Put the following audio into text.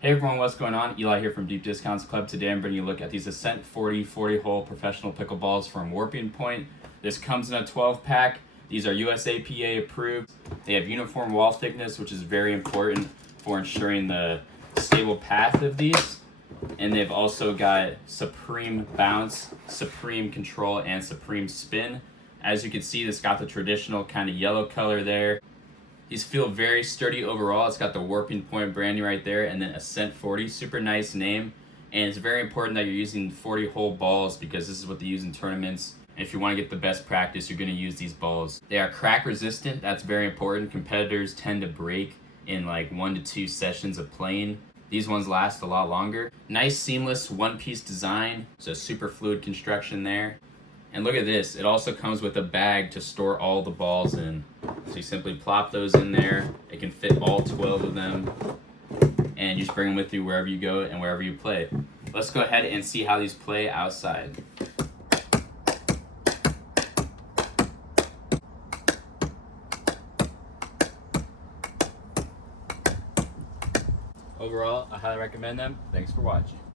Hey everyone, what's going on? Eli here from Deep Discounts Club. Today I'm bringing you a look at these Ascent 40 hole professional pickleballs from Warping Point. This comes in a 12 pack. These are USAPA approved. They have uniform wall thickness, which is very important for ensuring the stable path of these. And they've also got supreme bounce, supreme control, and supreme spin. As you can see, this got the traditional kind of yellow color there. These feel very sturdy overall. It's got the Warping Point branding right there, and then Ascent 40, super nice name. And it's very important that you're using 40 hole balls because this is what they use in tournaments. And if you want to get the best practice, you're going to use these balls. They are crack resistant. That's very important. Competitors tend to break in like 1 to 2 sessions of playing. These ones last a lot longer. Nice seamless one-piece design, so super fluid construction there. And look at this, it also comes with a bag to store all the balls in. So you simply plop those in there. It can fit all 12 of them. And you just bring them with you wherever you go and wherever you play. Let's go ahead and see how these play outside. Overall, I highly recommend them. Thanks for watching.